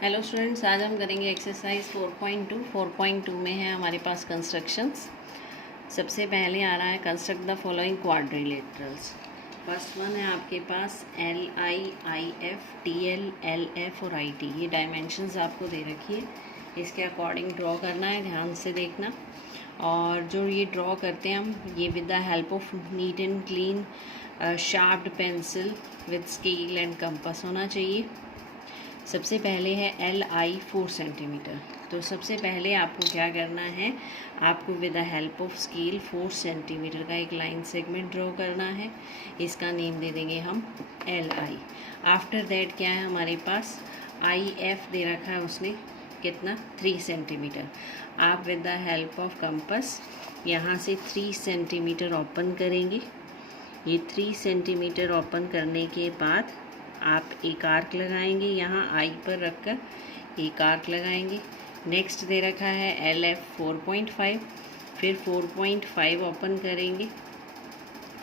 Hello students, आज हम करेंगे एक्सरसाइज 4.2। 4.2 में है हमारे पास कंस्ट्रक्शंस। सबसे पहले आ रहा है construct the following quadrilaterals. First one है आपके पास L I I F T L L F और आई टी। ये डायमेंशंस आपको दे रखी है, इसके अकॉर्डिंग ड्रॉ करना है, ध्यान से देखना। और जो ये ड्रॉ करते हैं हम, ये with the help of neat and clean sharped pencil with scale and compass होना चाहिए। सबसे पहले है एल आई 4 सेंटीमीटर। तो सबसे पहले आपको क्या करना है, आपको with the help of scale 4 centimetre का एक लाइन सेगमेंट ड्रॉ करना है। इसका नेम दे देंगे हम एल आई। आफ्टर दैट क्या है हमारे पास, आई एफ दे रखा है उसने कितना, 3 सेंटीमीटर। आप with the help of compass यहाँ से 3 सेंटीमीटर ओपन करेंगे। ये 3 सेंटीमीटर ओपन करने के बाद आप एक आर्क लगाएंगे, यहाँ आई पर रखकर एक आर्क लगाएंगे। नेक्स्ट दे रखा है एल एफ 4.5, फिर 4.5 ओपन करेंगे।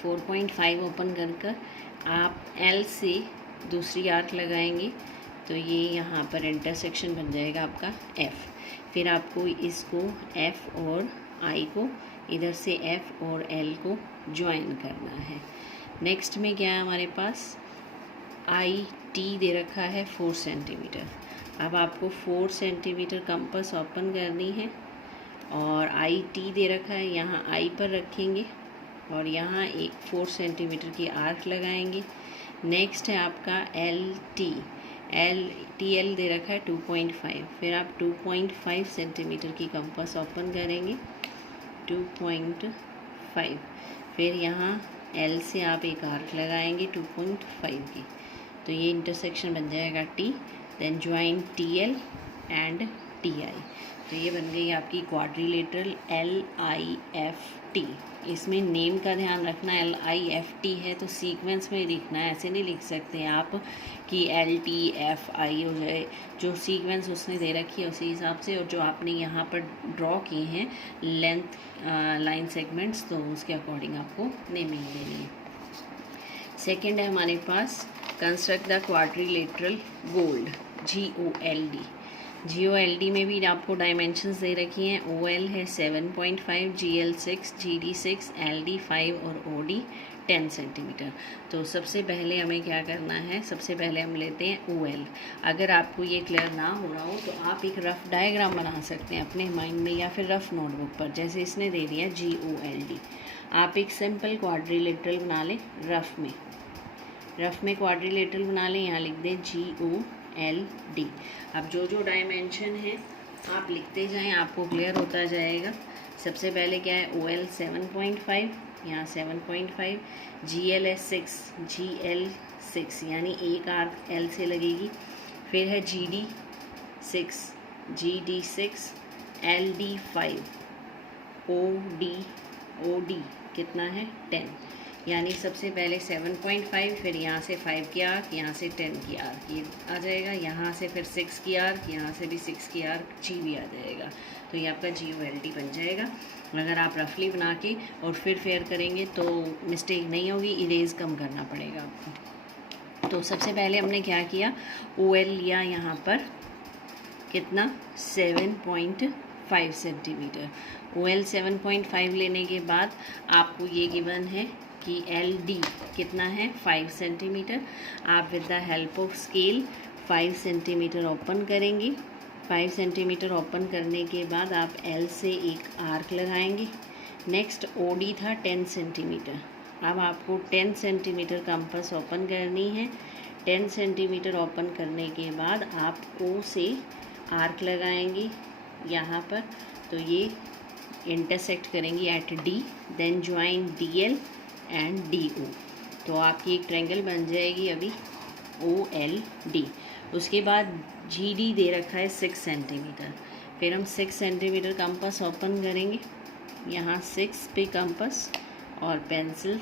4.5 ओपन कर आप एल से दूसरी आर्क लगाएंगे, तो ये यहाँ पर इंटरसेक्शन बन जाएगा आपका एफ। फिर आपको इसको एफ और आई को, इधर से एफ और एल को ज्वाइन करना है। नेक्स्ट में क्या है हमारे पास, आई टी दे रखा है 4 सेंटीमीटर। अब आपको 4 सेंटीमीटर कंपास ओपन करनी है और आई टी दे रखा है, यहाँ आई पर रखेंगे और यहाँ एक 4 सेंटीमीटर की आर्क लगाएंगे। नेक्स्ट है आपका एल टी एल दे रखा है 2.5। फिर आप 2.5 सेंटीमीटर की कंपास ओपन करेंगे, 2.5। फिर यहाँ एल से आप एक आर्क लगाएंगे 2.5 की, तो ये इंटरसेक्शन बन जाएगा T. Then join T L and T I. तो ये बन गई आपकी quadrilateral L I F T. इसमें नेम का ध्यान रखना, एल आई एफ टी है तो सीक्वेंस में लिखना है, ऐसे नहीं लिख सकते हैं आप कि एल टी एफ आई हो जाए। जो सीक्वेंस उसने दे रखी है उसी हिसाब से, और जो आपने यहाँ पर ड्रॉ किए हैं लेंथ लाइन सेगमेंट्स, तो उसके अकॉर्डिंग आपको नेमिंग देनी है। सेकेंड है हमारे पास construct the quadrilateral gold, GOLD। GOLD में भी आपको डायमेंशंस दे रखी हैं। OL है 7.5, GL 6, GD 6, LD 5 और OD 10 सेंटीमीटर। तो सबसे पहले हमें क्या करना है, सबसे पहले हम लेते हैं OL। अगर आपको ये क्लियर ना हो रहा हो तो आप एक रफ डायग्राम बना सकते हैं अपने माइंड में या फिर रफ नोटबुक पर, जैसे इसने दे दिया GOLD। आप एक सिंपल क्वाड्रिलेटरल बना लें रफ में क्वाड्रिलेटरल बना लें, यहाँ लिख दें GOLD। अब जो डायमेंशन है आप लिखते जाएं, आपको क्लियर होता जाएगा। सबसे पहले क्या है, OL 7.5, यहाँ 7.5, GL है 6, GL 6 यानी एक आर्क L से लगेगी। फिर है GD 6, GD 6, LD 5, OD कितना है 10। यानी सबसे पहले 7.5, फिर यहाँ से 5 की आर्क, यहाँ से 10 की आर्क, ये आ जाएगा। यहाँ से फिर 6 की आर्क, यहाँ से भी 6 की आर्क, G भी आ जाएगा। तो ये आपका GOLD बन जाएगा। अगर आप रफली बना के और फिर फेयर करेंगे तो मिस्टेक नहीं होगी, इरेज कम करना पड़ेगा आपको। तो सबसे पहले हमने क्या किया, OL लिया यहाँ पर कितना, 7.5 सेंटीमीटर। OL 7.5 लेने के बाद आपको ये गिवन है कि LD कितना है, 5 सेंटीमीटर। आप with the help of scale 5 centimetre open करेंगे। 5 सेंटीमीटर ओपन करने के बाद आप L से एक आर्क लगाएंगे। नेक्स्ट OD था 10 सेंटीमीटर। अब आपको 10 सेंटीमीटर कंपास ओपन करनी है। 10 सेंटीमीटर ओपन करने के बाद आप O से आर्क लगाएंगे यहाँ पर, तो ये इंटरसेक्ट करेंगी at D। Then join DL and DO, तो आपकी एक ट्रायंगल बन जाएगी अभी OLD। उसके बाद GD दे रखा है 6 सेंटीमीटर। फिर हम 6 सेंटीमीटर कंपास ओपन करेंगे, यहाँ 6 पे कंपास और पेंसिल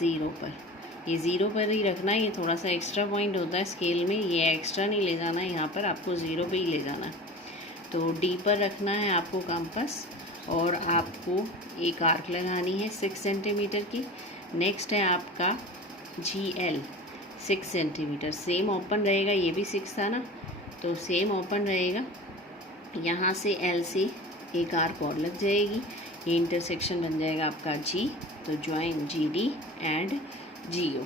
0 पर। ये 0 पर ही रखना है, ये थोड़ा सा एक्स्ट्रा पॉइंट होता है स्केल में, ये एक्स्ट्रा नहीं ले जाना है, यहाँ पर आपको 0 पे ही ले जाना है। तो D पर रखना है आपको कंपास और आपको एक आर्क लगानी है 6 सेंटीमीटर की। नेक्स्ट है आपका GL 6 सेंटीमीटर, सेम ओपन रहेगा, ये भी 6 था ना, तो सेम ओपन रहेगा, यहाँ से एल से एक आर्क और लग जाएगी, ये इंटरसेक्शन बन जाएगा आपका जी, तो ज्वाइन जी डी एंड जी ओ,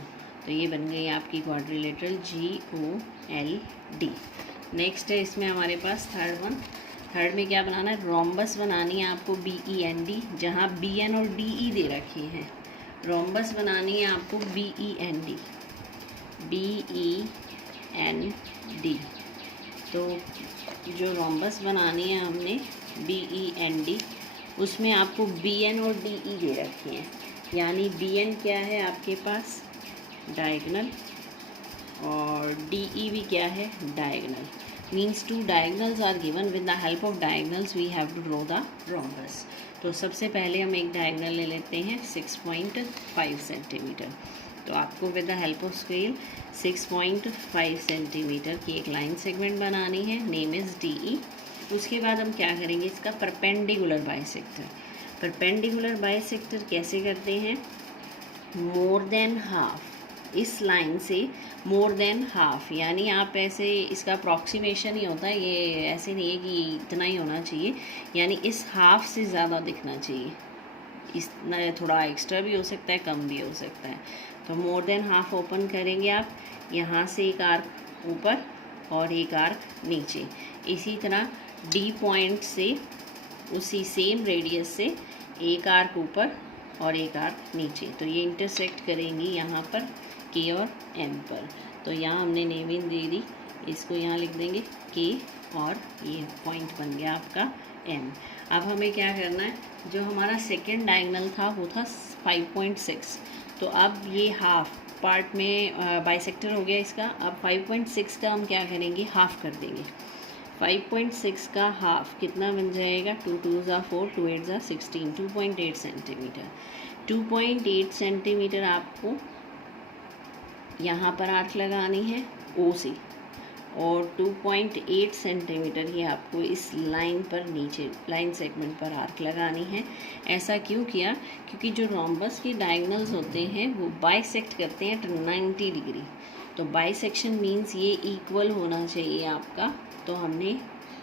तो ये बन गई आपकी क्वाड्रिलेटरल जी ओ एल डी। नेक्स्ट है इसमें हमारे पास थर्ड में क्या बनाना है, रोम्बस बनानी है आपको बी ई एन डी, जहाँ बी एन और डी ई दे रखे हैं, रोम्बस बनानी है आपको B E N D, B E N D. तो जो रोम्बस बनानी है हमने बी ई एन डी, उसमें आपको बी एन और डी ई दे रखे हैं, यानी बी एन क्या है आपके पास डायगनल और डी ई भी क्या है diagonal, means two diagonals are given, with the help of diagonals we have to draw the rhombus. तो सबसे पहले हम एक डायगनल ले लेते हैं 6.5 सेंटीमीटर, तो आपको with the help of scale 6.5 centimetre की एक लाइन सेगमेंट बनानी है, नेम इज़ डी ई। उसके बाद हम क्या करेंगे, इसका परपेंडिकुलर बाइसेक्टर। परपेंडिकुलर बाइसेक्टर कैसे करते हैं, मोर देन हाफ, इस लाइन से मोर देन हाफ, यानी आप ऐसे, इसका अप्रॉक्सीमेशन ही होता है, ये ऐसे नहीं है कि इतना ही होना चाहिए, यानी इस हाफ से ज़्यादा दिखना चाहिए, इस थोड़ा एक्स्ट्रा भी हो सकता है, कम भी हो सकता है। तो मोर देन हाफ ओपन करेंगे आप, यहाँ से एक आर्क ऊपर और एक आर्क नीचे, इसी तरह डी पॉइंट से उसी सेम रेडियस से एक आर्क ऊपर और एक आर्क नीचे, तो ये इंटरसेक्ट करेंगी यहाँ पर के और एम पर। तो यहाँ हमने नेमिंग दे दी, इसको यहाँ लिख देंगे के और ये पॉइंट बन गया आपका एम। अब हमें क्या करना है, जो हमारा सेकेंड डायगोनल था वो था 5.6, तो अब ये हाफ पार्ट में बाइसेक्टर हो गया इसका, अब 5.6 का हम क्या करेंगे, हाफ कर देंगे। 5.6 का हाफ कितना बन जाएगा, 2 2 ज़ा 4, 2 8 ज़ा 16, 2.8 सेंटीमीटर। 2.8 सेंटीमीटर आपको यहाँ पर आर्क लगानी है ओ से, और 2.8 सेंटीमीटर ही आपको इस लाइन पर नीचे लाइन सेगमेंट पर आर्क लगानी है। ऐसा क्यों किया, क्योंकि जो रोम्बस के डायगोनल्स होते हैं वो बाइसेक्ट करते हैं 90 डिग्री, तो बाइसेक्शन मीन्स ये इक्वल होना चाहिए आपका, तो हमने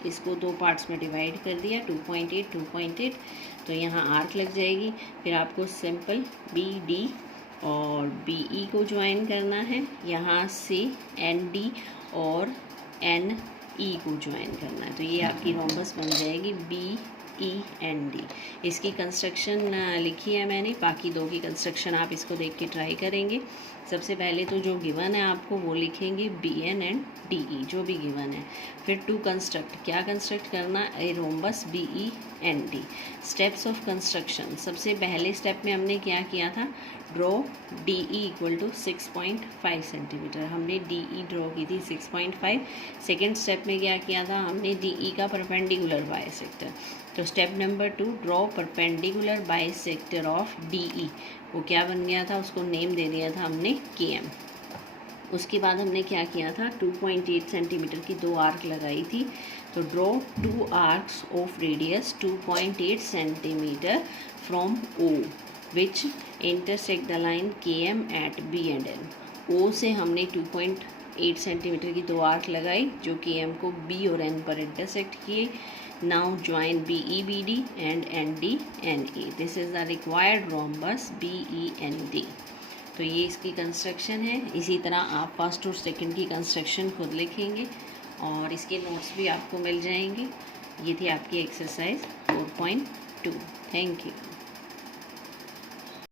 इसको दो पार्ट्स में डिवाइड कर दिया, 2.8 2.8, तो यहाँ आर्क लग जाएगी। फिर आपको सिंपल बी डी और बी ई को ज्वाइन करना है, यहाँ से एन डी और एन ई को ज्वाइन करना है, तो ये आपकी रोम्बस बन जाएगी बी ई एन डी। इसकी कंस्ट्रक्शन लिखी है मैंने, बाकी दो की कंस्ट्रक्शन आप इसको देख के ट्राई करेंगे। सबसे पहले तो जो गिवन है आपको वो लिखेंगे B N and D E, जो भी गिवन है। फिर टू कंस्ट्रक्ट, क्या कंस्ट्रक्ट करना, a rhombus B E N D. Steps of construction, सबसे पहले स्टेप में हमने क्या किया था, draw D E equal to 6.5 centimeter, हमने डी ई ड्रॉ की थी 6.5। सेकेंड स्टेप में क्या किया था, हमने डी ई का परपेंडिकुलर बाइसेक्टर, तो step number 2 draw perpendicular bisector of D E, वो क्या बन गया था, उसको नेम दे दिया था हमने के एम। उसके बाद हमने क्या किया था, 2.8 सेंटीमीटर की दो आर्क लगाई थी, तो draw 2 arcs of radius 2.8 centimetre from O which intersect the line K M at B and N. O से हमने 2.8 सेंटीमीटर की दो आर्क लगाई जो के एम को बी और एन पर इंटरसेक्ट किए। Now join B E B D and N D N A, this is the required rhombus B E N D. तो ये इसकी कंस्ट्रक्शन है। इसी तरह आप फर्स्ट और सेकंड की कंस्ट्रक्शन खुद लिखेंगे और इसके नोट्स भी आपको मिल जाएंगे। ये थी आपकी एक्सरसाइज 4.2। Thank you.